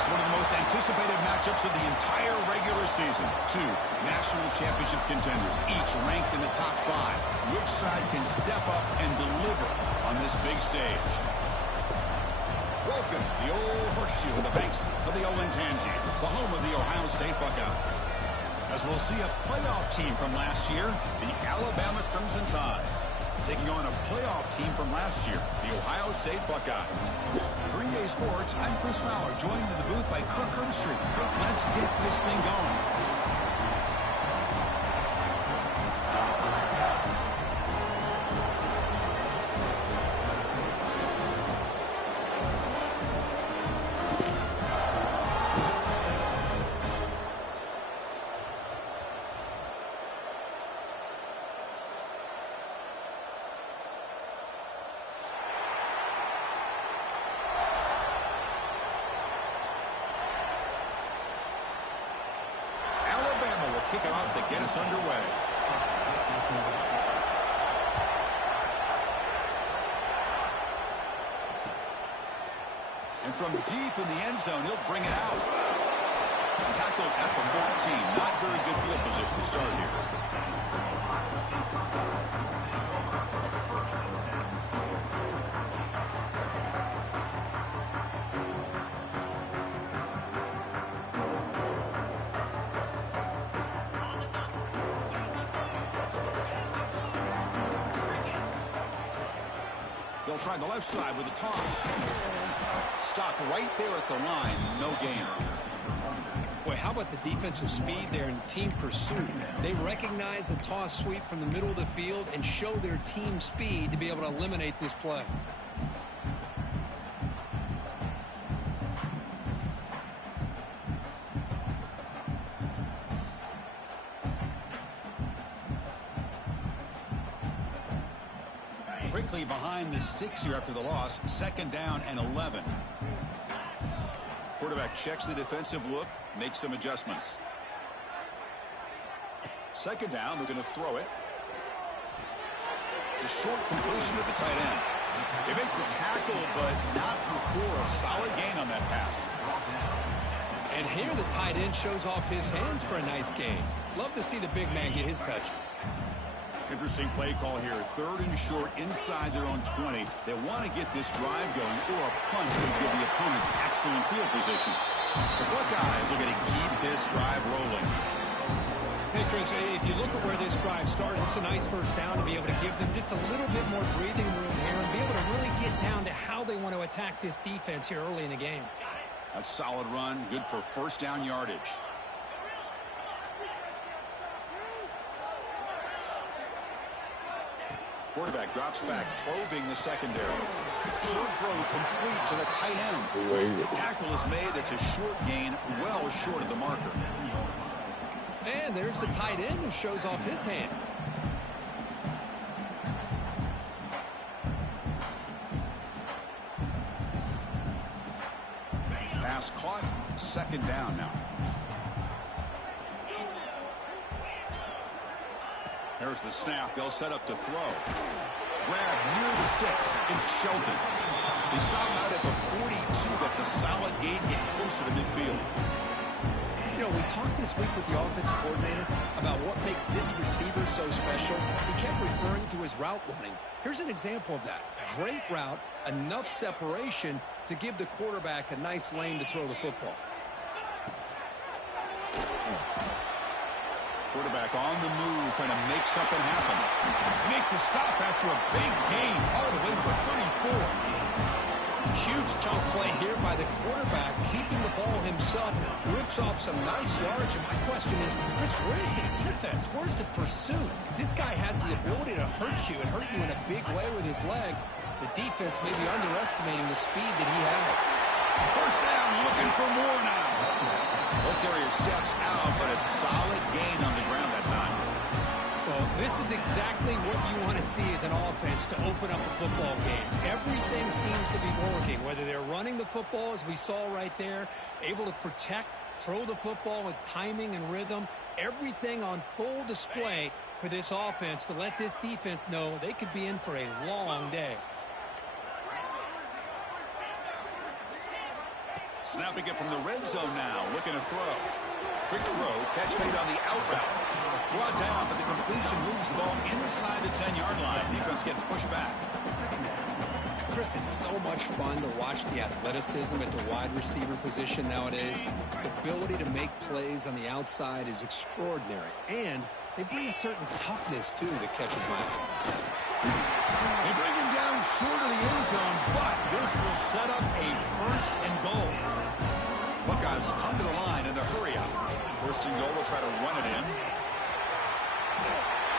Next, one of the most anticipated matchups of the entire regular season. Two national championship contenders, each ranked in the top 5. Which side can step up and deliver on this big stage? Welcome to the old horseshoe on the banks of the Olentangy, the home of the Ohio State Buckeyes. As we'll see a playoff team from last year, the Alabama Crimson Tide, taking on a playoff team from last year, the Ohio State Buckeyes. Green Day Sports, I'm Chris Fowler, joined in the booth by Kirk Herbstreit. Kirk, let's get this thing going. Kick it off to get us underway. And from deep in the end zone, he'll bring it out. Tackled at the 14. Not very good field position to start here. They'll try the left side with a toss. Stopped right there at the line. No gain. Boy, how about the defensive speed there and team pursuit? They recognize the toss sweep from the middle of the field and show their team speed to be able to eliminate this play. Quickly behind the sticks here after the loss. 2nd down and 11. Quarterback checks the defensive look, makes some adjustments. 2nd down, we're going to throw it. The short completion of the tight end. They make the tackle, but not before a solid gain on that pass. And here the tight end shows off his hands for a nice gain. Love to see the big man get his touches. Interesting play call here. 3rd and short inside their own 20. They want to get this drive going, or a punt would give the opponents excellent field position. The Buckeyes are going to keep this drive rolling. Hey, Chris, if you look at where this drive started, it's a nice first down to be able to give them just a little bit more breathing room here and be able to really get down to how they want to attack this defense here early in the game. That's a solid run, good for 1st down yardage. Quarterback drops back, probing the secondary. Short throw complete to the tight end. The tackle is made. It's a short gain, well short of the marker. And there's the tight end who shows off his hands. Pass caught. 2nd down now. There's the snap. They'll set up to throw. Grab near the sticks. It's Shelton. They stop out at the 42. That's a solid gain, get closer to midfield. You know, we talked this week with the offensive coordinator about what makes this receiver so special. He kept referring to his route running. Here's an example of that. Great route, enough separation to give the quarterback a nice lane to throw the football. Quarterback on the move, trying to make something happen. Make the stop after a big gain, all the way to the 34. Huge chunk play here by the quarterback, keeping the ball himself, rips off some nice yards. And my question is, Chris, where's the defense? Where's the pursuit? This guy has the ability to hurt you and hurt you in a big way with his legs. The defense may be underestimating the speed that he has. 1st down, looking for more now. Ball carrier steps out, but a solid gain on the ground that time. Well, this is exactly what you want to see as an offense to open up a football game. Everything seems to be working, whether they're running the football, as we saw right there, able to protect, throw the football with timing and rhythm, everything on full display for this offense to let this defense know they could be in for a long day. Snapping it from the red zone now. Looking to throw. Quick throw. Catch made on the out route. Brought down, but the completion moves the ball inside the 10-yard line. Defense getting pushed back. Chris, it's so much fun to watch the athleticism at the wide receiver position nowadays. The ability to make plays on the outside is extraordinary. And they bring a certain toughness, too, that catches my eye. They bring him down short of the end zone, but this will set up a first and goal. Buckeyes come to the line in the hurry up. First and goal, they'll try to run it in.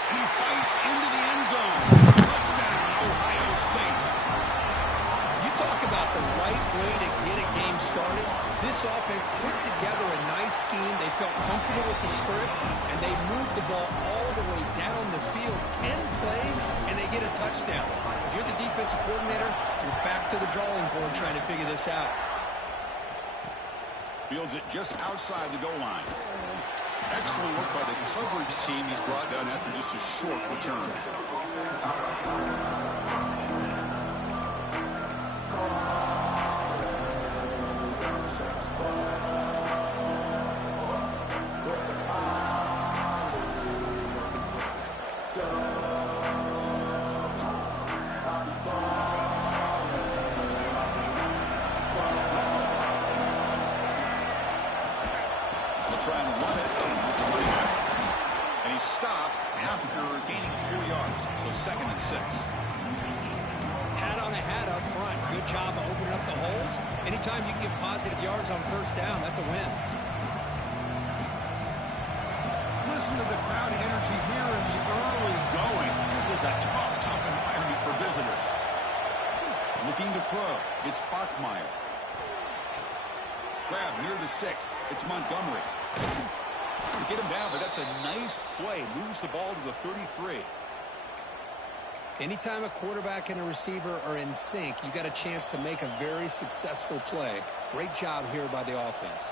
And he fights into the end zone. Touchdown, Ohio State. You talk about the right way to get a game started. This offense put together a nice scheme. They felt comfortable with the script, and they moved the ball all the way down the field. 10 plays, and they get a touchdown. If you're the defensive coordinator, you're back to the drawing board trying to figure this out. Fields it just outside the goal line. Excellent work by the coverage team. He's brought down after just a short return. Try and run it. And he's stopped after gaining 4 yards. So 2nd and 6. Hat on a hat up front. Good job of opening up the holes. Anytime you can get positive yards on first down, that's a win. Listen to the crowd energy here in the early going. This is a tough environment for visitors. Looking to throw. It's Bachmeier. Grab near the sticks. It's Montgomery. To get him down, but that's a nice play. Moves the ball to the 33. Anytime a quarterback and a receiver are in sync, you got a chance to make a very successful play. Great job here by the offense.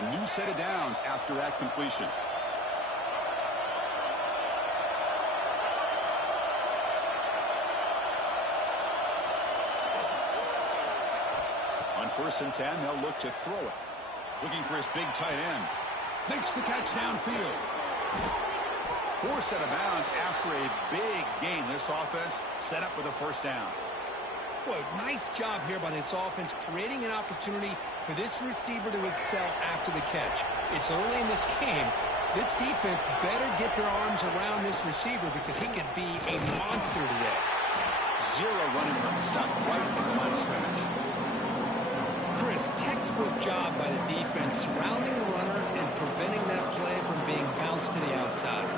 A new set of downs after that completion. On 1st and 10, they'll look to throw it. Looking for his big tight end. Makes the catch downfield. 4th set of bounds after a big gain. This offense set up with a first down. Boy, nice job here by this offense, creating an opportunity for this receiver to excel after the catch. It's early in this game, so this defense better get their arms around this receiver because he could be a monster today. 0 running room. Stopped right at the line of scrimmage. Chris, textbook job by the defense, surrounding the runner and preventing that play from being bounced to the outside.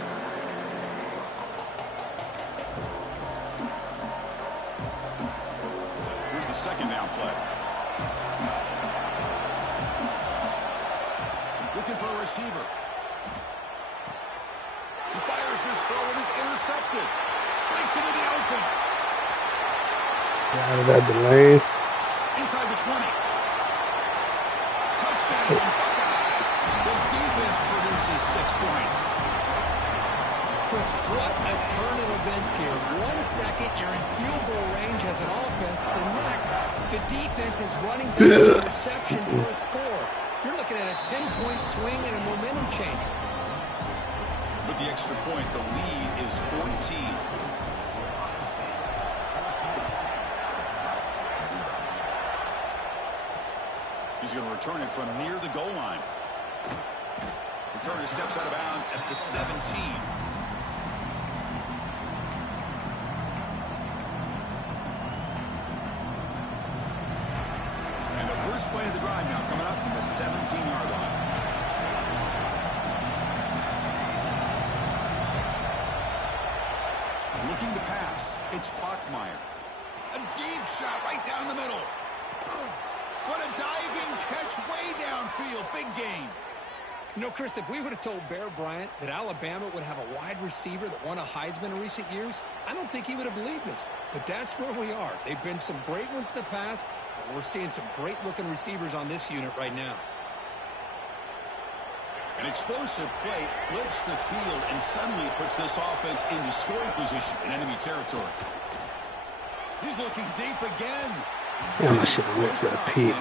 Second down play. Looking for a receiver. He fires this throw and is intercepted. Breaks into the open. Out of that delay. Inside the 20. Touchdown Buckeyes. The defense produces 6 points. Chris, what a turn of events here. 1 second, you're in field goal range as an offense. The next, the defense is running back the reception for a score. You're looking at a 10-point swing and a momentum changer. With the extra point, the lead is 14. He's going to return it from near the goal line. Returner steps out of bounds at the 17. First play of the drive now coming up from the 17-yard line. Looking to pass. It's Bachmeier. A deep shot right down the middle. What a diving catch way downfield. Big gain. You know, Chris, if we would have told Bear Bryant that Alabama would have a wide receiver that won a Heisman in recent years, I don't think he would have believed us. But that's where we are. They've been some great ones in the past. We're seeing some great-looking receivers on this unit right now. An explosive play flips the field and suddenly puts this offense into scoring position in enemy territory. He's looking deep again. Damn, I should have went for the peak.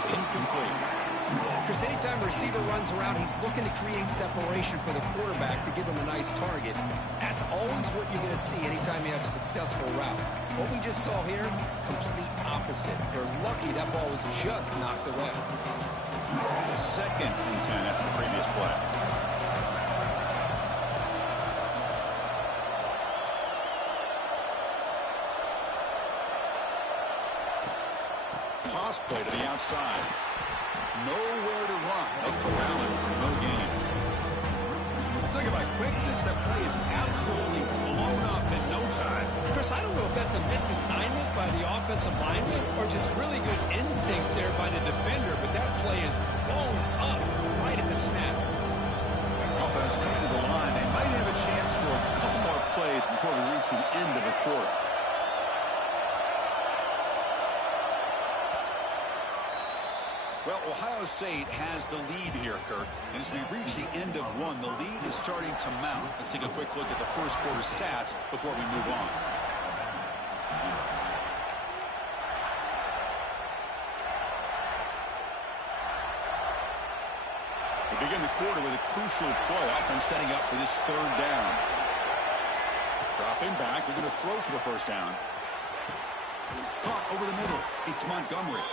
Chris, anytime a receiver runs around, he's looking to create separation for the quarterback to give him a nice target. That's always what you're going to see anytime you have a successful route. What we just saw here, complete opposite. They're lucky that ball was just knocked away. Second and 10 after the previous play. Toss play to the outside. Nowhere to run. They corral him for no gain. Talk about quickness. That play is absolutely blown up in no time. Chris, I don't know if that's a misassignment by the offensive lineman or just really good instincts there by the defender, but that play is blown up right at the snap. Offense coming to the line. They might have a chance for a couple more plays before we reach the end of the quarter. Well, Ohio State has the lead here, Kirk. And as we reach the end of one, the lead is starting to mount. Let's take a quick look at the first quarter stats before we move on. We begin the quarter with a crucial play, often setting up for this third down. Dropping back, they're going to throw for the first down. Caught over the middle. It's Montgomery.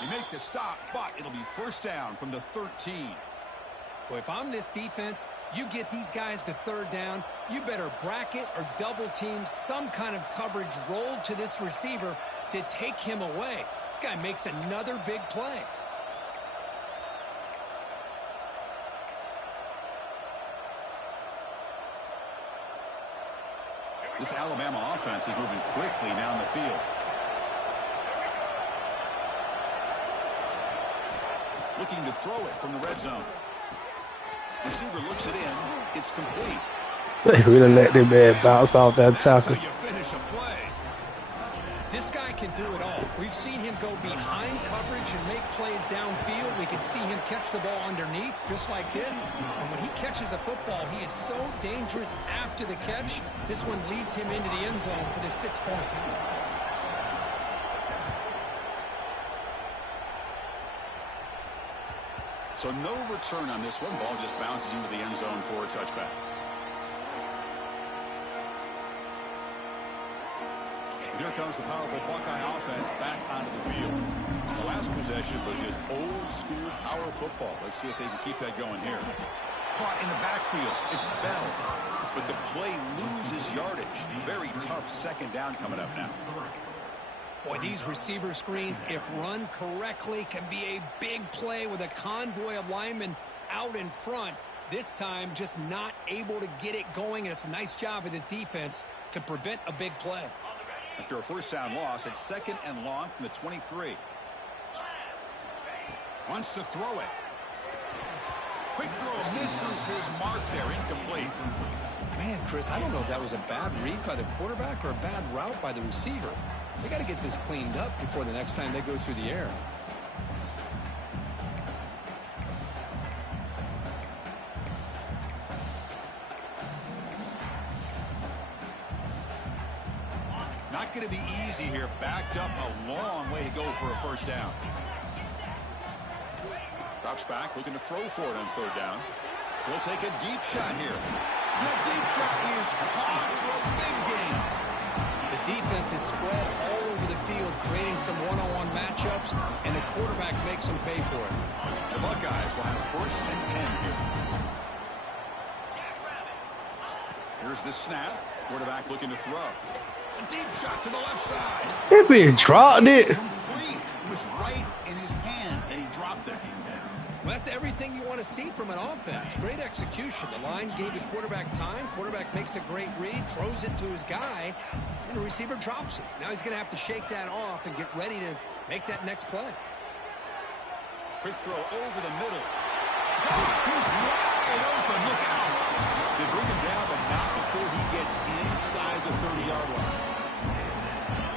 You make the stop, but it'll be first down from the 13. Well, if I'm this defense, you get these guys to third down, you better bracket or double team some kind of coverage rolled to this receiver to take him away. This guy makes another big play. This Alabama offense is moving quickly down the field. Looking to throw it from the red zone. Receiver looks it in. It's complete. They really let their man bounce off that tackle. That's how you finish a play. This guy can do it all. We've seen him go behind coverage and make plays downfield. We can see him catch the ball underneath just like this. And when he catches a football, he is so dangerous after the catch. This one leads him into the end zone for the 6 points. So no return on this one. Ball just bounces into the end zone for a touchback. Here comes the powerful Buckeye offense back onto the field. The last possession was just old school power football. Let's see if they can keep that going here. Caught in the backfield. It's Bell. But the play loses yardage. Very tough second down coming up now. Boy, these receiver screens, if run correctly, can be a big play with a convoy of linemen out in front. This time, just not able to get it going, and it's a nice job of this defense to prevent a big play. After a first down loss, it's second and long from the 23. Wants to throw it. Quick throw, misses his mark there, incomplete. Man, Chris, I don't know if that was a bad read by the quarterback or a bad route by the receiver. They got to get this cleaned up before the next time they go through the air. Not going to be easy here. Backed up a long way to go for a first down. Drops back, looking to throw for it on third down. We'll take a deep shot here. That deep shot is caught for a big gain. The defense is spread all over the field, creating some one-on-one matchups, and the quarterback makes them pay for it. The Buckeyes will have first and 10 here. Here's the snap. Quarterback looking to throw. A deep shot to the left side. They been dropped it. Complete. It was right in his hands, and he dropped it. Well, that's everything you want to see from an offense. Great execution. The line gave the quarterback time. Quarterback makes a great read, throws it to his guy, and the receiver drops it. Now he's going to have to shake that off and get ready to make that next play. Quick throw over the middle. He's wide open. Look out. They bring him down, but not before he gets inside the 30-yard line.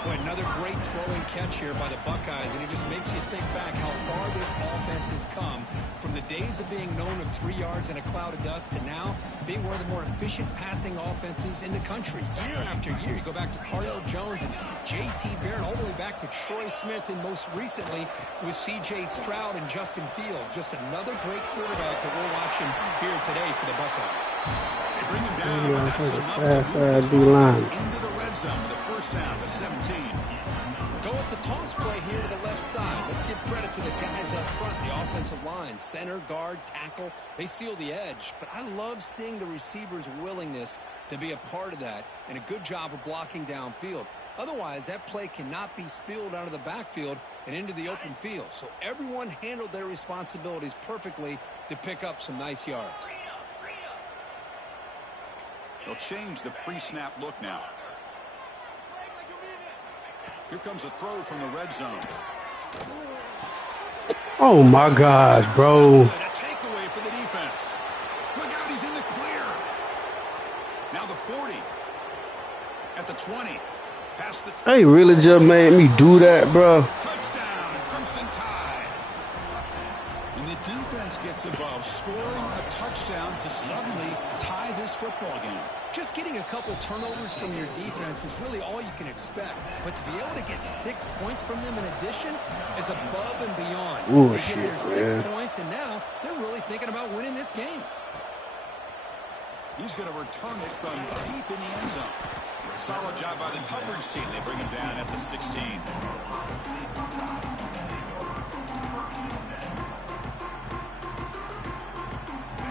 Boy, Another great throwing catch here by the Buckeyes, and it just makes you think back how far this offense has come from the days of being known of 3 yards and a cloud of dust to now being one of the more efficient passing offenses in the country. Year after year, you go back to Cardale Jones and J.T. Barrett, all the way back to Troy Smith, and most recently with C.J. Stroud and Justin Fields. Just another great quarterback that we're watching here today for the Buckeyes. They bring him down. That's enough to move this offense into the red zone. The first down to 17. Go with the toss play here to the left side. Let's give credit to the guys up front, the offensive line, center, guard, tackle. They seal the edge. But I love seeing the receivers' willingness to be a part of that and a good job of blocking downfield. Otherwise, that play cannot be spilled out of the backfield and into the open field. So everyone handled their responsibilities perfectly to pick up some nice yards. They'll change the pre-snap look now. Here comes a throw from the red zone. Oh my gosh, bro. A takeaway for the defense. Look out, he's in the clear. Now the 40. At the 20. Past the They really just made me do that, bro. touchdown, Crimson Tide. And the defense gets above, scoring a touchdown to suddenly tie this football game. Just getting a couple turnovers from your defense is really all you can expect. But to be able to get 6 points from them in addition is above and beyond. Ooh, they get their 6 man. points, and now they're really thinking about winning this game. He's going to return it from deep in the end zone. Solid job by the coverage team. They bring him down at the 16.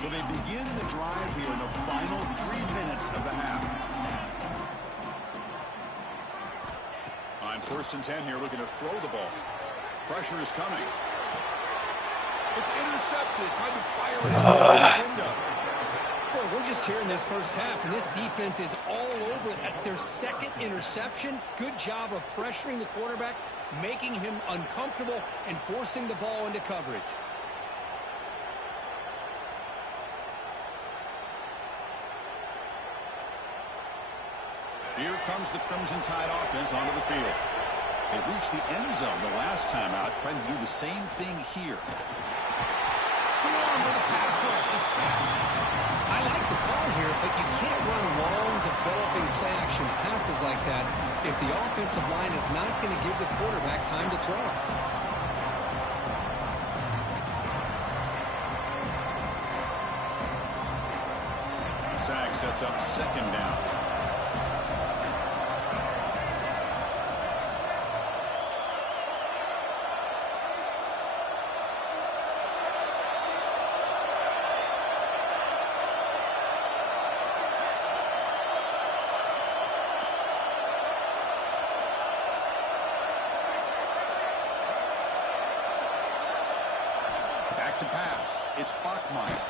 So they begin the drive here in the final 3 minutes of the half. On 1st and 10 here, looking to throw the ball. Pressure is coming. It's intercepted. Tried to fire it out the window. Boy, we're just here in this first half, and this defense is all over it. That's their second interception. Good job of pressuring the quarterback, making him uncomfortable, and forcing the ball into coverage. Here comes the Crimson Tide offense onto the field. They reached the end zone the last time out, trying to do the same thing here. Swarm with a pass rush is sacked. I like the call here, but you can't run long, developing play-action passes like that if the offensive line is not going to give the quarterback time to throw. The sack sets up 2nd down. To pass. It's Bachmeyer.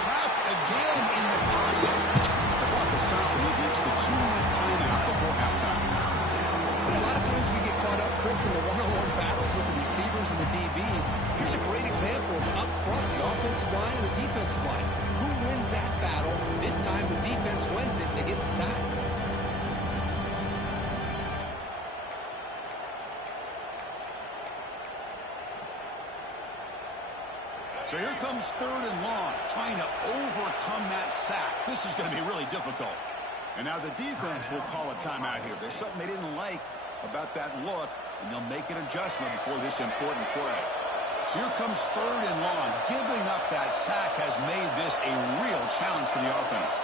Trapped again in the pocket. The clock is stopped. We've reached the 2-minute timeout before halftime. And a lot of times we get caught up, Chris, in the one-on-one battles with the receivers and the DBs. Here's a great example of up front, the offensive line and the defensive line. Who wins that battle? This time the defense wins it, and they get the sack. So here comes 3rd and long, trying to overcome that sack. This is going to be really difficult. And now the defense will call a timeout here. There's something they didn't like about that look, and they'll make an adjustment before this important play. So here comes 3rd and long. Giving up that sack has made this a real challenge for the offense.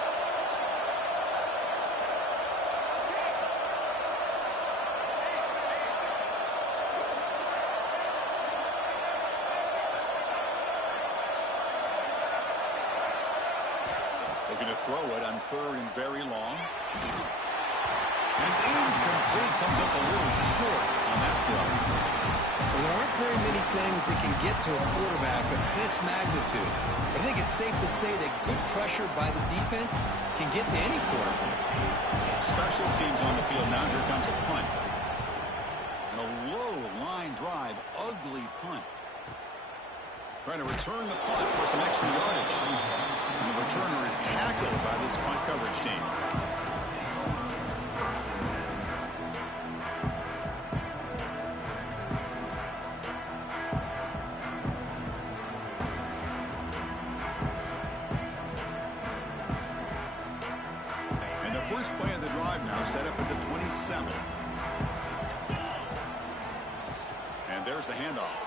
Looking to throw it on 3rd and very long. And it's incomplete. Comes up a little short on that throw. Well, there aren't very many things that can get to a quarterback of this magnitude. But I think it's safe to say that good pressure by the defense can get to any quarterback. Special teams on the field now. Here comes a punt. And a low line drive. Ugly punt. Trying to return the punt for some extra yardage. And the returner is tackled by this punt coverage team. first play of the drive now set up at the 27. And there's the handoff.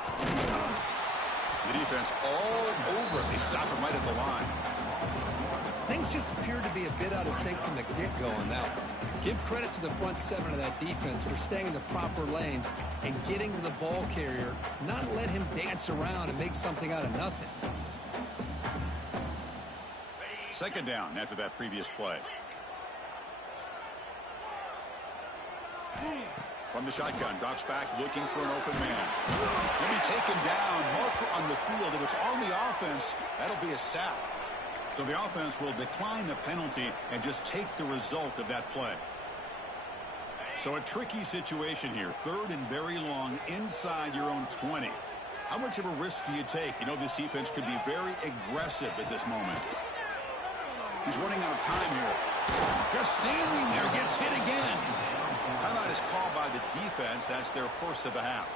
The defense all over it. They stop him right at the line. Things just appeared to be a bit out of sync from the get-go on that one. Give credit to the front seven of that defense for staying in the proper lanes and getting to the ball carrier, not let him dance around and make something out of nothing. Second down after that previous play. From the shotgun, drops back looking for an open man. He'll be taken down. Marker on the field. If it's on the offense, that'll be a sack. So the offense will decline the penalty and just take the result of that play. So a tricky situation here. Third and very long inside your own 20. How much of a risk do you take? You know this defense could be very aggressive at this moment. He's running out of time here. Just standing there, gets hit again. Timeout is called by the defense. That's their first of the half.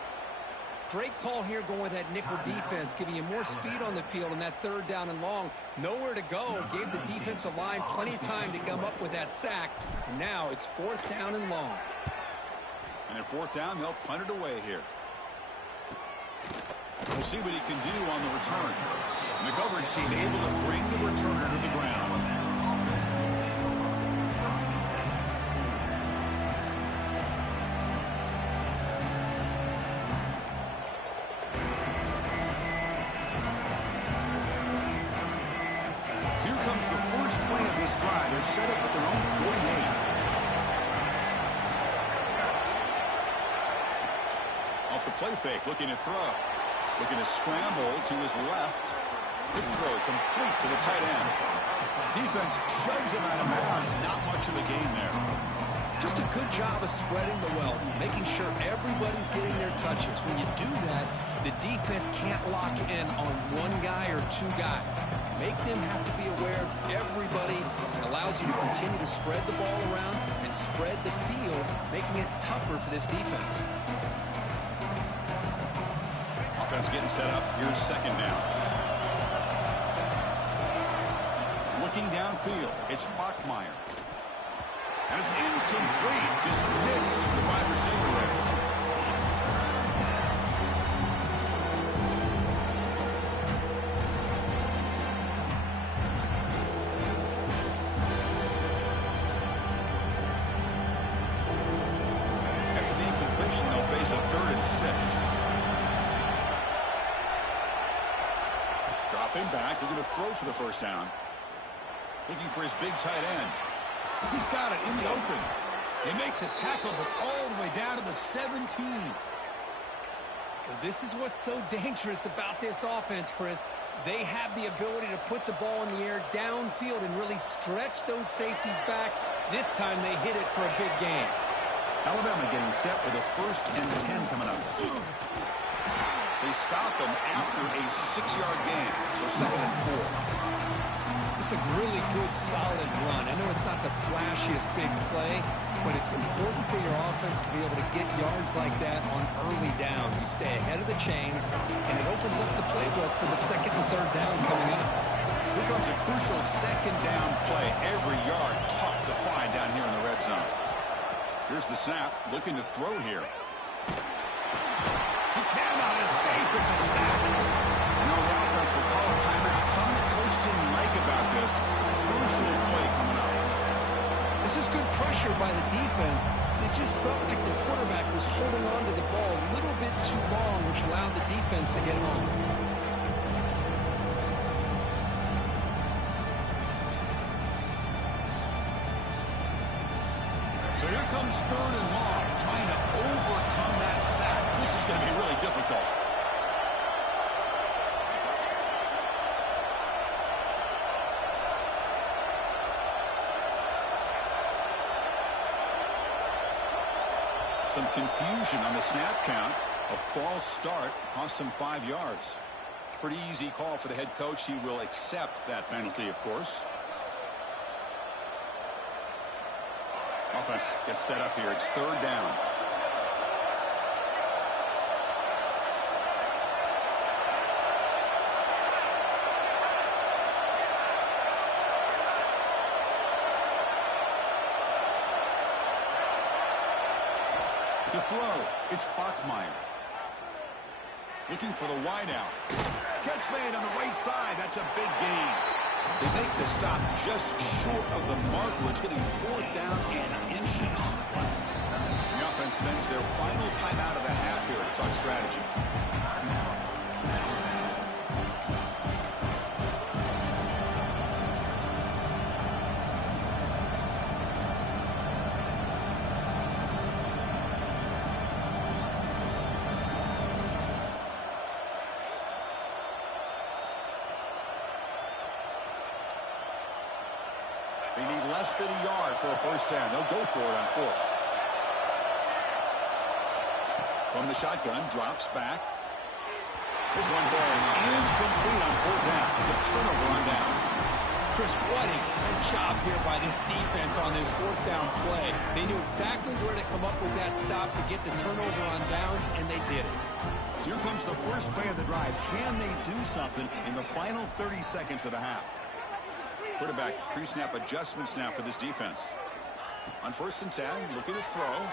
Great call here going with that nickel defense, giving you more speed on the field on that third down and long. Nowhere to go. Gave the defensive line plenty of time to come up with that sack. And now it's fourth down and long. And at fourth down, they'll punt it away here. We'll see what he can do on the return. And the coverage team able to bring the returner to the ground. Here comes the first play of this drive. They're set up at their own 48. Off the play fake, looking to throw. Looking to scramble to his left. Good throw, complete to the tight end. Defense shoves him out of bounds. Not much of a gain there. Just a good job of spreading the wealth, making sure everybody's getting their touches. When you do that, the defense can't lock in on one guy or two guys. Make them have to be aware of everybody. It allows you to continue to spread the ball around and spread the field, making it tougher for this defense. Offense getting set up. Here's second down. Looking downfield, it's Bachmeier. And it's incomplete. Just missed the wide receiver there. After the incompletion, they'll face a 3rd and 6. Dropping back, we're going to throw for the first down. Looking for his big tight end. He's got it in the open. They make the tackle, but all the way down to the 17. This is what's so dangerous about this offense, Chris. They have the ability to put the ball in the air downfield and really stretch those safeties back. This time they hit it for a big gain. Alabama getting set with a 1st and 10 coming up. They stop him after a 6-yard gain, so 2nd and 4. It's a really good, solid run. I know it's not the flashiest big play, but it's important for your offense to be able to get yards like that on early downs. You stay ahead of the chains, and it opens up the playbook for the 2nd and 3rd down coming up. Here comes a crucial 2nd down play. Every yard tough to find down here in the red zone. Here's the snap, looking to throw here. He cannot escape. It's a sack. You know, the offense will call a timeout. Something the coach didn't like about this. Crucial play coming up. This is good pressure by the defense. It just felt like the quarterback was holding on to the ball a little bit too long, which allowed the defense to get home. So here comes 3rd and long, trying to overcome that sack. This is going to be really difficult. Some confusion on the snap count. A false start cost them 5 yards. Pretty easy call for the head coach. He will accept that penalty, of course. Offense gets set up here. It's 3rd down. To throw, it's Bachmeier. Looking for the wideout. Catch made on the right side. That's a big gain. They make the stop just short of the mark, which getting 4th down and inches. The offense spends their final timeout of the half here to talk strategy. They need less than a yard for a first down. They'll go for it on 4th. From the shotgun, drops back. This one falls incomplete on 4th down. It's a turnover on downs. Chris, what a great job here by this defense on this 4th down play. They knew exactly where to come up with that stop to get the turnover on downs, and they did it. Here comes the first play of the drive. Can they do something in the final 30 seconds of the half? Quarterback pre-snap adjustments now for this defense. On 1st and 10, looking to throw.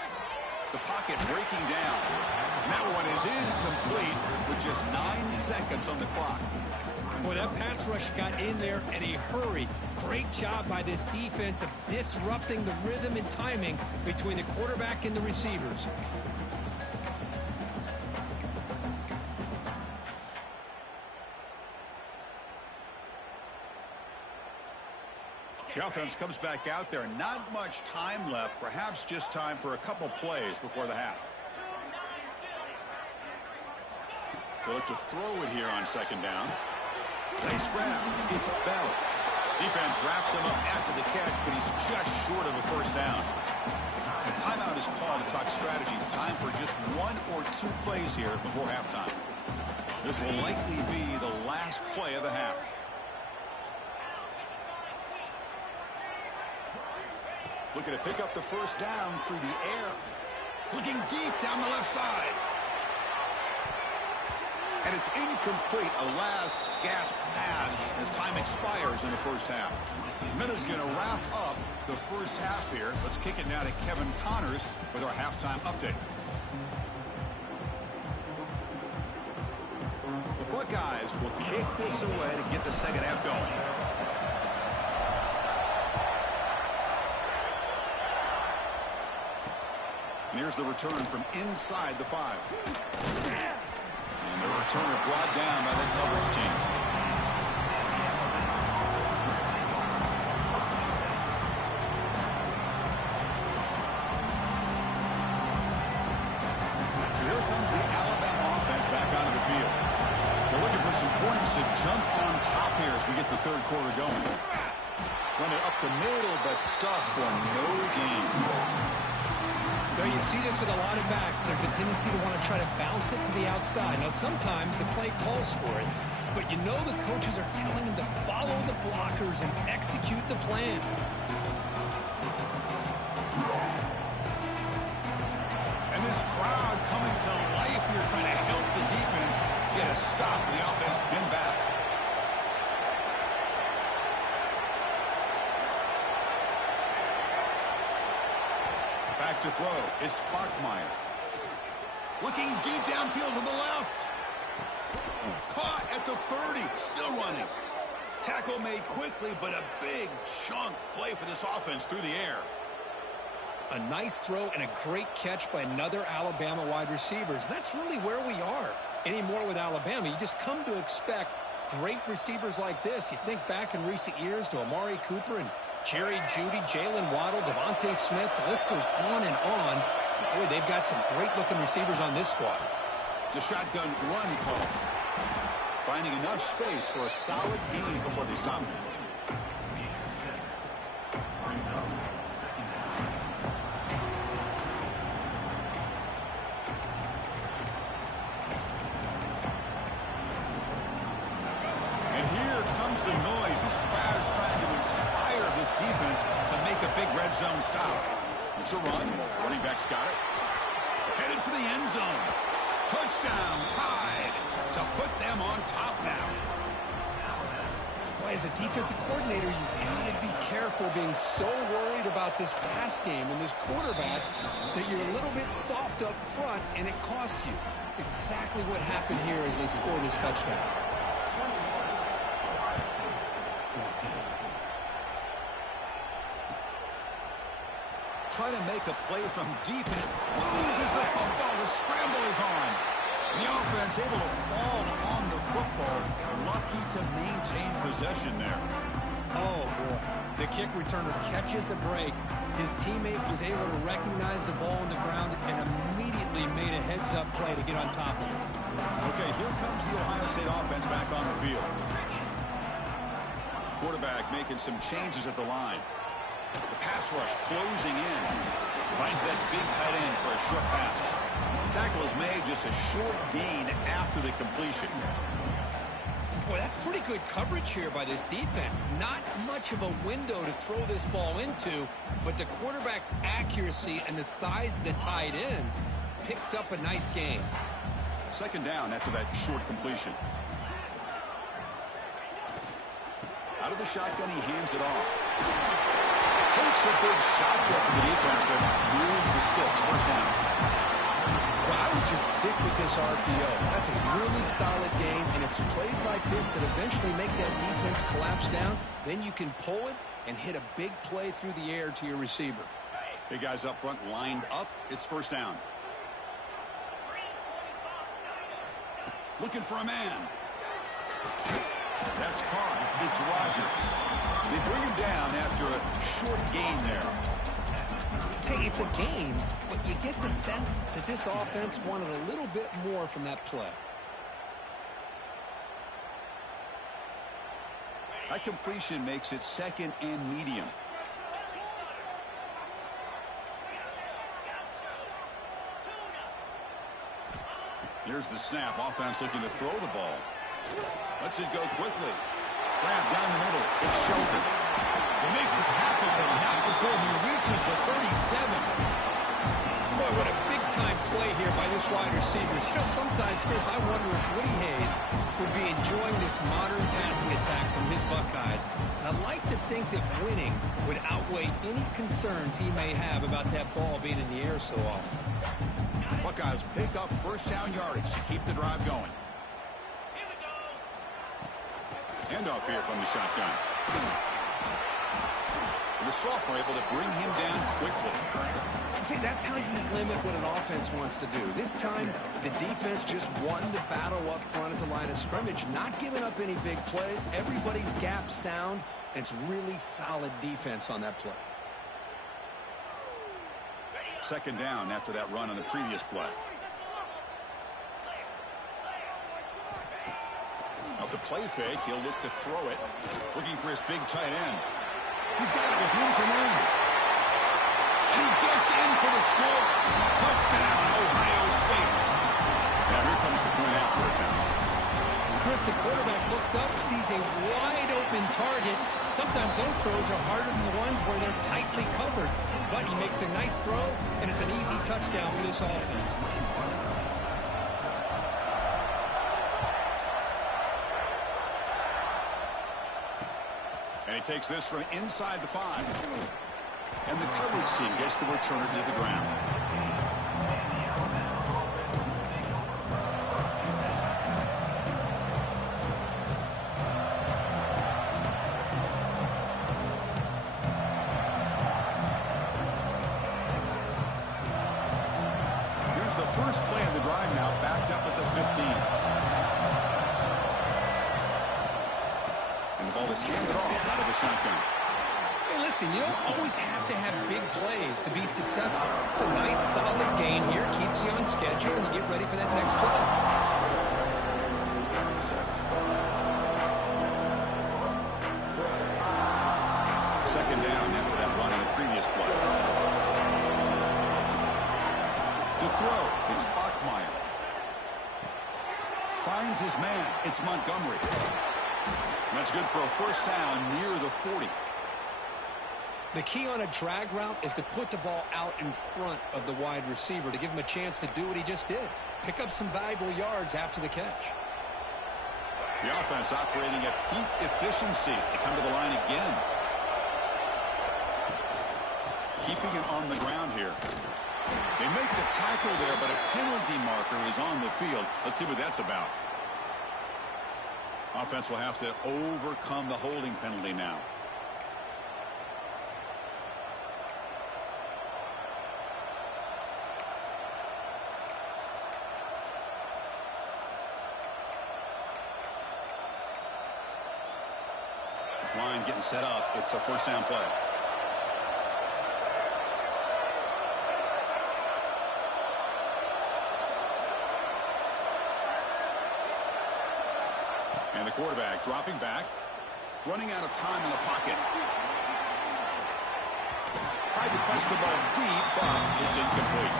The pocket breaking down. And that one is incomplete with just 9 seconds on the clock. Boy, that pass rush got in there in a hurry. Great job by this defense of disrupting the rhythm and timing between the quarterback and the receivers. The offense comes back out there. Not much time left. Perhaps just time for a couple plays before the half. They look to throw it here on 2nd down. Nice grab. It's Bell. Defense wraps him up after the catch, but he's just short of a first down. The timeout is called to talk strategy. Time for just 1 or 2 plays here before halftime. This will likely be the last play of the half. Looking to pick up the first down through the air. Looking deep down the left side. And it's incomplete. A last gasp pass as time expires in the first half. Minutes going to wrap up the first half here. Let's kick it now to Kevin Connors with our halftime update. The Buckeyes will kick this away to get the second half going. And here's the return from inside the 5. And the returner brought down by that coverage team. So here comes the Alabama offense back onto the field. They're looking for some points to jump on top here as we get the 3rd quarter going. Run it up the middle, but stuff for no gain. Now, you see this with a lot of backs. There's a tendency to want to try to bounce it to the outside. Now, sometimes the play calls for it, but you know the coaches are telling them to follow the blockers and execute the plan. And this crowd coming to life here, trying to help the defense get a stop. The offense pinned back. Back to throw. It's Bachmeier. Looking deep downfield to the left. Caught at the 30. Still running. Tackle made quickly, but a big chunk play for this offense through the air. A nice throw and a great catch by another Alabama wide receivers. That's really where we are. Anymore with Alabama, you just come to expect great receivers like this. You think back in recent years to Amari Cooper and Jerry Jeudy, Jalen Waddle, Devontae Smith. The list goes on and on. Boy, they've got some great-looking receivers on this squad. It's a shotgun run call. Finding enough space for a solid gain before they stop him. And here comes the noise. This crowd is trying to inspire this defense to make a big red zone stop. It's a run. Running back's got it. Headed for the end zone. Touchdown, tied to put them on top now. Boy, as a defensive coordinator, you've got to be careful careful being so worried about this pass game and this quarterback that you're a little bit soft up front and it costs you. It's exactly what happened here as they scored this touchdown. Try to make a play from deep and loses the football. The scramble is on. The offense able to fall on the football. Lucky to maintain possession there. Oh, boy. The kick returner catches a break. His teammate was able to recognize the ball on the ground and immediately made a heads-up play to get on top of it. Okay, here comes the Ohio State offense back on the field. Quarterback making some changes at the line. The pass rush closing in. Finds that big tight end for a short pass. The tackle is made, just a short gain after the completion. Boy, that's pretty good coverage here by this defense. Not much of a window to throw this ball into, but the quarterback's accuracy and the size of the tight end picks up a nice gain. Second down after that short completion. Out of the shotgun, he hands it off. Takes a big shot there for the defense, but moves the sticks. First down. Well, I would just stick with this RPO. That's a really solid game, and it's plays like this that eventually make that defense collapse down. Then you can pull it and hit a big play through the air to your receiver. Big guys up front lined up. It's first down. Looking for a man. That's caught. It's Rodgers. They bring him down after a short gain there. Hey, it's a game, but you get the sense that this offense wanted a little bit more from that play. That completion makes it second and medium. Here's the snap. Offense looking to throw the ball. Lets it go quickly. Grab down the middle. It's Shelton. They make the tackle, but not before he reaches the 37. Boy, what a big-time play here by this wide receiver. You know, sometimes, Chris, I wonder if Woody Hayes would be enjoying this modern passing attack from his Buckeyes. And I'd like to think that winning would outweigh any concerns he may have about that ball being in the air so often. Buckeyes pick up first down yardage to keep the drive going. Handoff here from the shotgun. And the sophomore able to bring him down quickly. See, that's how you limit what an offense wants to do. This time, the defense just won the battle up front at the line of scrimmage, not giving up any big plays. Everybody's gap sound, and it's really solid defense on that play. Second down after that run on the previous play. Off the play fake, he'll look to throw it. Looking for his big tight end. He's got it with room to run. And he gets in for the score. Touchdown, Ohio State. Now here comes the point after attempt. Chris, the quarterback looks up, sees a wide-open target. Sometimes those throws are harder than the ones where they're tightly covered. But he makes a nice throw, and it's an easy touchdown for this offense. And he takes this from inside the 5. And the coverage team gets the returner to the ground. Here's the first play of the drive now, backed up at the 15. And the ball is handed off out of the shotgun. Hey, listen, you don't always have to have big plays to be successful. It's a nice, solid gain here. Keeps you on schedule, and you get ready for that next play. Second down after that run in the previous play. To throw, it's Bachmeier. Finds his man. It's Montgomery. That's good for a first down near the 40. The key on a drag route is to put the ball out in front of the wide receiver to give him a chance to do what he just did. Pick up some valuable yards after the catch. The offense operating at peak efficiency. They come to the line again. keeping it on the ground here. They make the tackle there, but a penalty marker is on the field. Let's see what that's about. Offense will have to overcome the holding penalty now. This line getting set up. It's a first down play. And the quarterback dropping back, running out of time in the pocket. Tried to press the ball deep, but it's incomplete.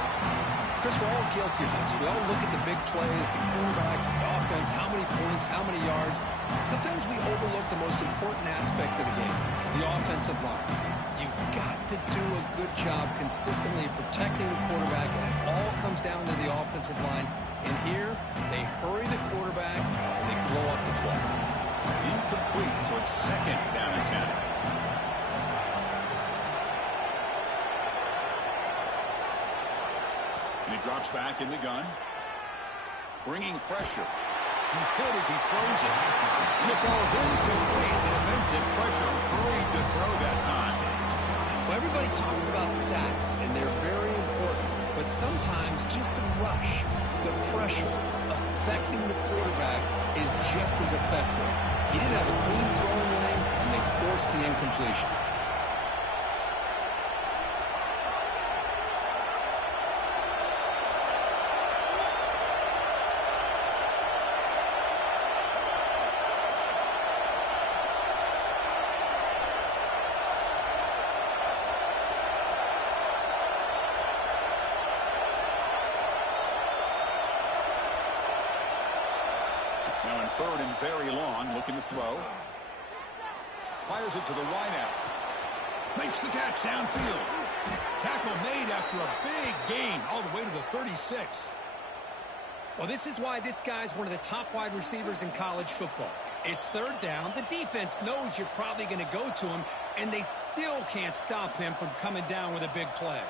Chris, we're all guilty of this. We all look at the big plays, the quarterbacks, the offense, how many points, how many yards. Sometimes we overlook the most important aspect of the game, the offensive line. You've got to do a good job consistently protecting the quarterback, and it all comes down to the offensive line. And here, they hurry the quarterback, and they blow up the play. Incomplete, so it's second down and 10. And he drops back in the gun, bringing pressure. He's hit as he throws it. And it falls incomplete. The defensive pressure hurried to throw that time. Well, everybody talks about sacks, and they're very important. But sometimes just the rush, the pressure affecting the quarterback is just as effective. He didn't have a clean throwing lane, and they forced the incompletion. Now in third and very long, looking to throw. Fires it to the wideout. Makes the catch downfield. Tackle made after a big gain all the way to the 36. Well, this is why this guy's one of the top wide receivers in college football. It's third down. The defense knows you're probably going to go to him, and they still can't stop him from coming down with a big play.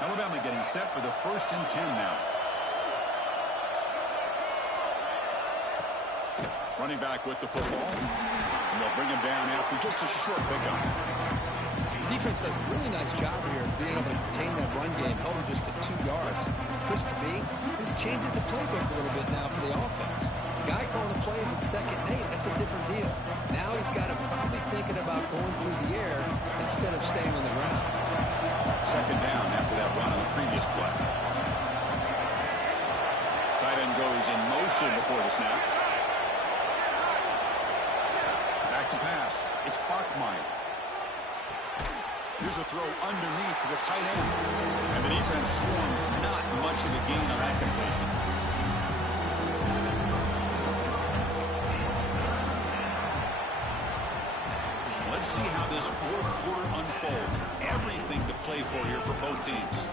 Alabama getting set for the 1st and 10 now. Running back with the football. And they'll bring him down after just a short pickup. The defense does a really nice job here of being able to contain that run game, held him just to 2 yards. Chris, to me, this changes the playbook a little bit now for the offense. The guy calling the plays at 2nd and 8, that's a different deal. Now he's got him probably thinking about going through the air instead of staying on the ground. 2nd down after that run on the previous play. Tight end goes in motion before the snap. Back to pass. It's Bachmeyer. Here's a throw underneath to the tight end. And the defense swarms. Not much of a gain on that completion. Let's see how this 4th quarter unfolds. Everything to play for here for both teams.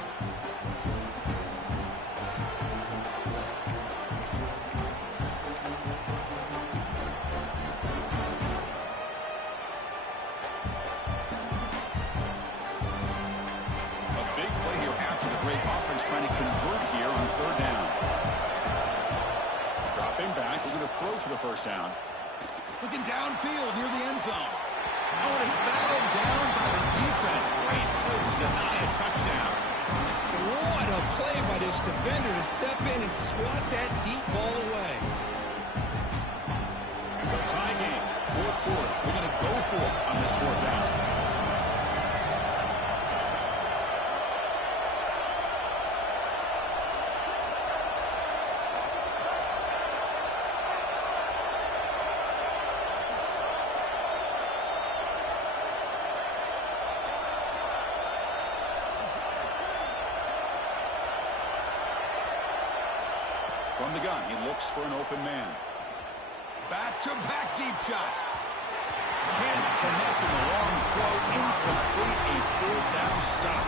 Trying to convert here on 3rd down. Dropping back, looking to throw for the 1st down. Looking downfield near the end zone. Oh, and it's battled down by the defense. Great play to deny a touchdown. What a play by this defender to step in and swat that deep ball away. It's a tie game. 4th quarter. We're going to go for it on this 4th down. From the gun, he looks for an open man. Back-to-back deep shots. Can't connect in the long throw. Incomplete, a 4th down stop.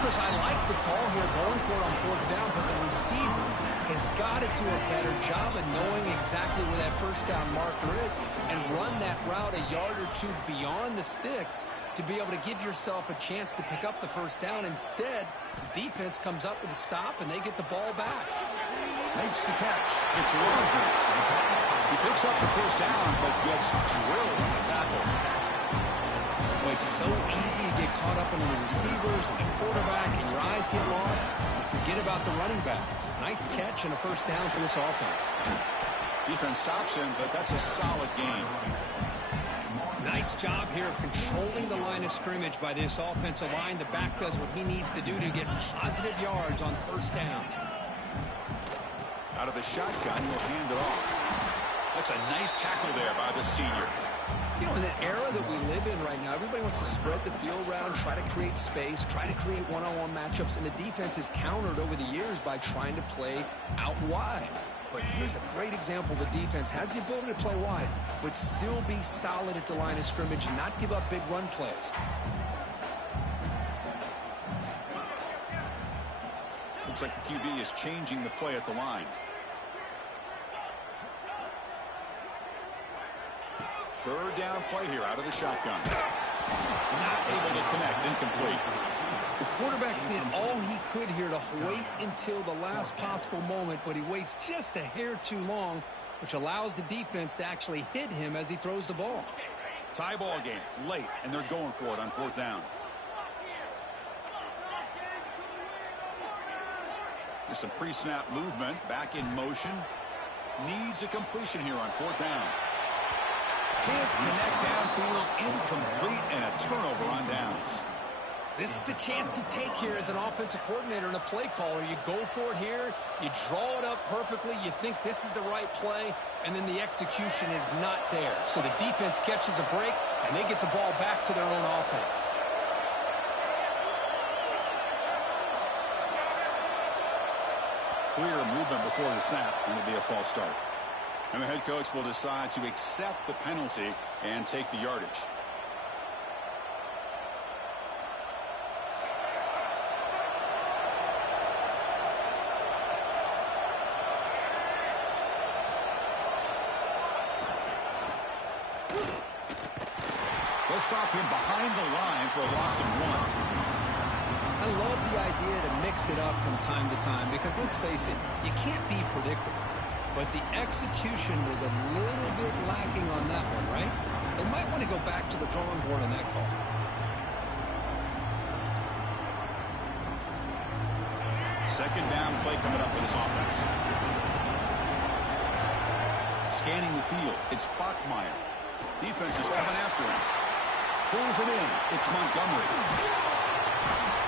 Chris, I like the call here going for it on 4th down, but the receiver has got to do a better job of knowing exactly where that 1st down marker is and run that route a yard or 2 beyond the sticks to be able to give yourself a chance to pick up the first down. Instead, the defense comes up with a stop, and they get the ball back. Makes the catch. It's Rogers. He picks up the first down, but gets drilled on the tackle. Well, it's so easy to get caught up in the receivers and the quarterback, and your eyes get lost. You forget about the running back. Nice catch and a first down for this offense. Defense stops him, but that's a solid game. Nice job here of controlling the line of scrimmage by this offensive line. The back does what he needs to do to get positive yards on first down. Out of the shotgun, he'll hand it off. That's a nice tackle there by the senior. You know, in the era that we live in right now, everybody wants to spread the field around, try to create space, try to create one-on-one matchups, and the defense is countered over the years by trying to play out wide. But here's a great example. The defense has the ability to play wide, but still be solid at the line of scrimmage and not give up big run plays. Looks like the QB is changing the play at the line. Third down play here out of the shotgun. Not able to connect, incomplete. The quarterback did all he could here to wait until the last possible moment, but he waits just a hair too long, which allows the defense to actually hit him as he throws the ball. Tie ball game, late, and they're going for it on fourth down. There's some pre-snap movement, back in motion. Needs a completion here on fourth down. Can't connect downfield, incomplete, and a turnover on downs. This is the chance you take here as an offensive coordinator and a play caller. You go for it here, you draw it up perfectly, you think this is the right play, and then the execution is not there. So the defense catches a break, and they get the ball back to their own offense. Clear movement before the snap, and it'll be a false start. And the head coach will decide to accept the penalty and take the yardage. They'll stop him behind the line for a loss of 1. I love the idea to mix it up from time to time because, let's face it, you can't be predictable. But the execution was a little bit lacking on that one, right? They might want to go back to the drawing board on that call. Second down play coming up for this offense. Scanning the field, it's Bachmeyer. Defense is coming after him. Pulls it in. It's Montgomery.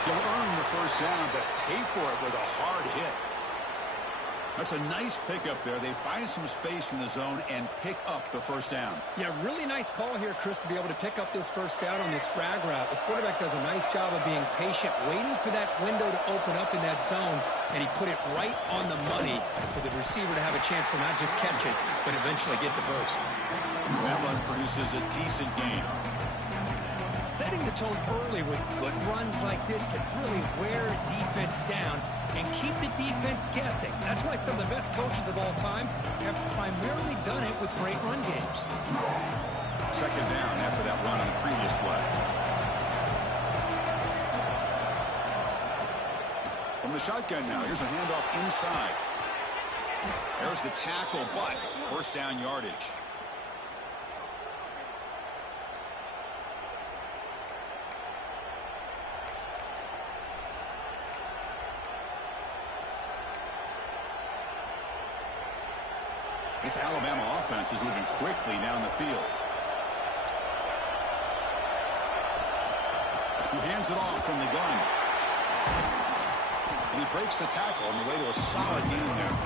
He'll earn the first down, but pay for it with a hard hit. That's a nice pickup there. They find some space in the zone and pick up the first down. Yeah, really nice call here, Chris, to be able to pick up this first down on this drag route. The quarterback does a nice job of being patient, waiting for that window to open up in that zone, and he put it right on the money for the receiver to have a chance to not just catch it, but eventually get the first. That one produces a decent game. Setting the tone early with good runs like this can really wear defense down and keep the defense guessing. That's why some of the best coaches of all time have primarily done it with great run games. Second down after that run on the previous play. From the shotgun now, here's a handoff inside. There's the tackle, but first down yardage. This Alabama offense is moving quickly down the field. He hands it off from the gun. And he breaks the tackle on the way to a solid gain there.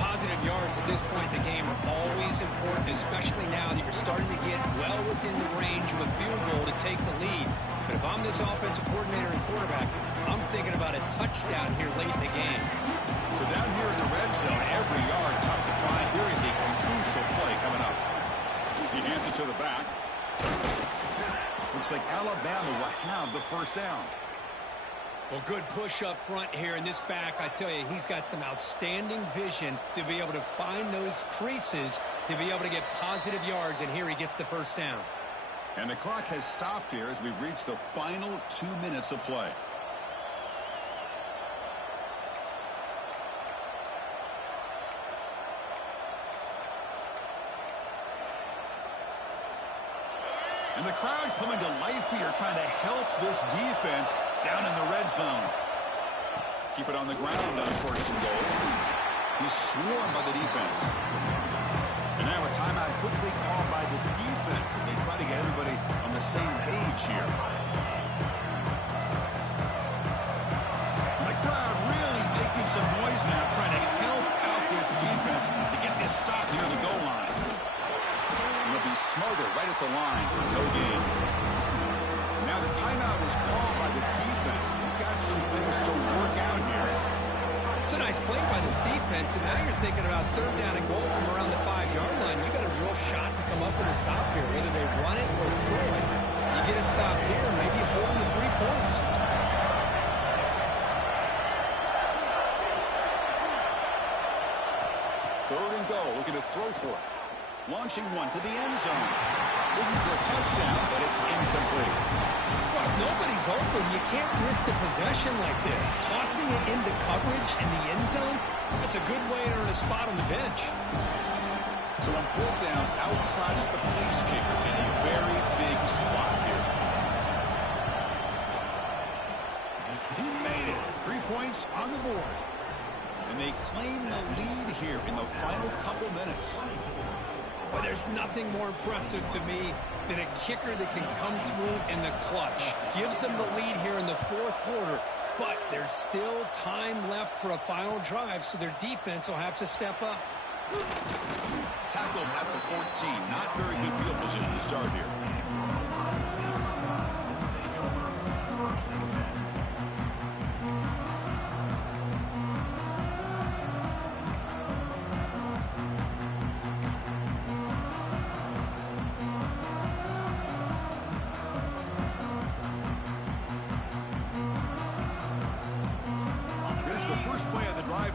Positive yards at this point in the game are always important, especially now that you're starting to get well within the range of a field goal to take the lead. But if I'm this offensive coordinator and quarterback, I'm thinking about a touchdown here late in the game. So down here in the red zone, every yard tough to find. Here is a crucial play coming up. He hands it to the back. Looks like Alabama will have the first down. Well, good push up front here in this back. I tell you, he's got some outstanding vision to be able to find those creases to be able to get positive yards, and here he gets the first down. And the clock has stopped here as we've reached the final 2 minutes of play. And the crowd coming to life here, trying to help this defense down in the red zone. Keep it on the ground on 1st and goal. He's swarmed by the defense. And now a timeout quickly called by the defense as they try to get everybody on the same page here. And the crowd really making some noise now, trying to help out this defense to get this stop near the goal line. They'll be smothered right at the line for no gain. Now the timeout is called by the defense. They've got some things to work out here. It's a nice play by this defense, and now you're thinking about 3rd down and goal from around the 5-yard line. You got a real shot to come up with a stop here, whether they run it or throw it. You get a stop here, maybe hold the 3 points. Third and goal, looking to throw for it. Launching one to the end zone. Looking for a touchdown, but it's incomplete. Well, if nobody's open, you can't risk the possession like this. Tossing it into coverage in the end zone, that's a good way to earn a spot on the bench. So on 4th down, out trots the place kicker in a very big spot here. He made it. 3 points on the board. And they claim the lead here in the final couple minutes. Well, there's nothing more impressive to me than a kicker that can come through in the clutch. Gives them the lead here in the 4th quarter, but there's still time left for a final drive, so their defense will have to step up. Tackled at the 14. Not very good field position to start here.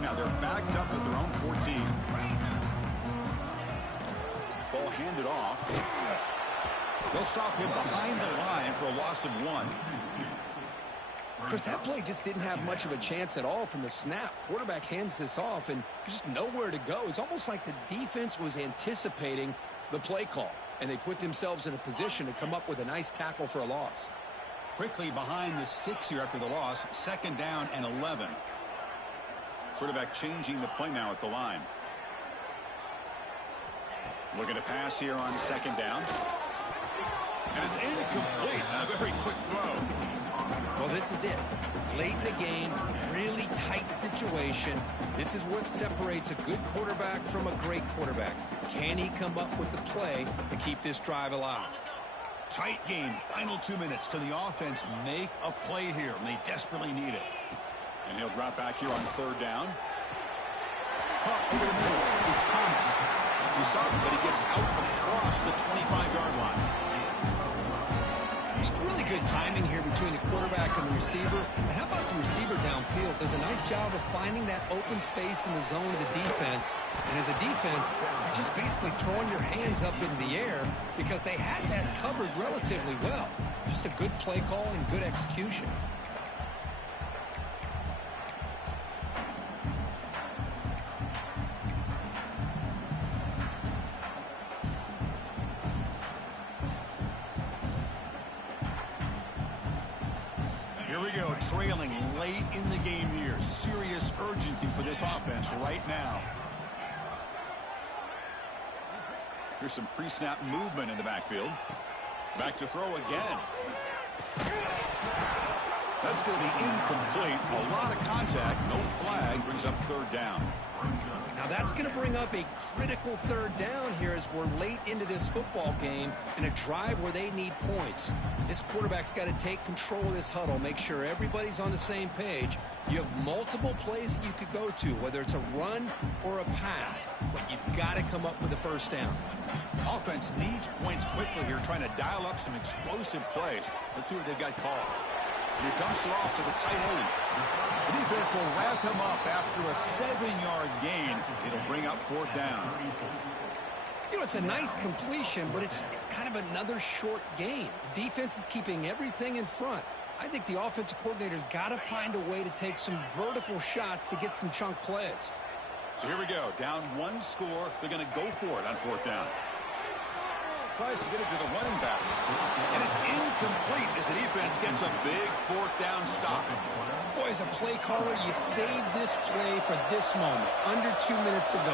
Now they're backed up at their own 14. Ball handed off. They'll stop him behind the line for a loss of 1. Chris, that play just didn't have much of a chance at all from the snap. Quarterback hands this off, and there's just nowhere to go. It's almost like the defense was anticipating the play call, and they put themselves in a position to come up with a nice tackle for a loss. Quickly behind the sticks here after the loss. 2nd down and 11. Quarterback changing the play now at the line. Looking to pass here on 2nd down. And it's incomplete. A very quick throw. Well, this is it. Late in the game, really tight situation. This is what separates a good quarterback from a great quarterback. Can he come up with the play to keep this drive alive? Tight game. Final 2 minutes. Can the offense make a play here? And they desperately need it. And he'll drop back here on 3rd down. Caught over the middle. It's Thomas. He's stopped, but he gets out across the 25-yard line. It's really good timing here between the quarterback and the receiver. And how about the receiver downfield? Does a nice job of finding that open space in the zone of the defense. And as a defense, you're just basically throwing your hands up in the air because they had that covered relatively well. Just a good play call and good execution. Trailing late in the game here. Serious urgency for this offense right now. Here's some pre-snap movement in the backfield. Back to throw again. That's going to be incomplete. A lot of contact. No flag. Brings up 3rd down. Now that's going to bring up a critical 3rd down here as we're late into this football game in a drive where they need points. This quarterback's got to take control of this huddle, make sure everybody's on the same page. You have multiple plays that you could go to, whether it's a run or a pass, but you've got to come up with a 1st down. Offense needs points quickly here, trying to dial up some explosive plays. Let's see what they've got called. He dumps it off to the tight end. The defense will wrap him up after a 7-yard gain. It'll bring up 4th down. You know, it's a nice completion, but it's kind of another short game. The defense is keeping everything in front. I think the offensive coordinator's got to find a way to take some vertical shots to get some chunk plays. So here we go. Down one score. They're going to go for it on fourth down. Tries to get it to the running back. And it's incomplete as the defense gets a big fourth down stop. Boy, as a play caller, you save this play for this moment. Under 2 minutes to go.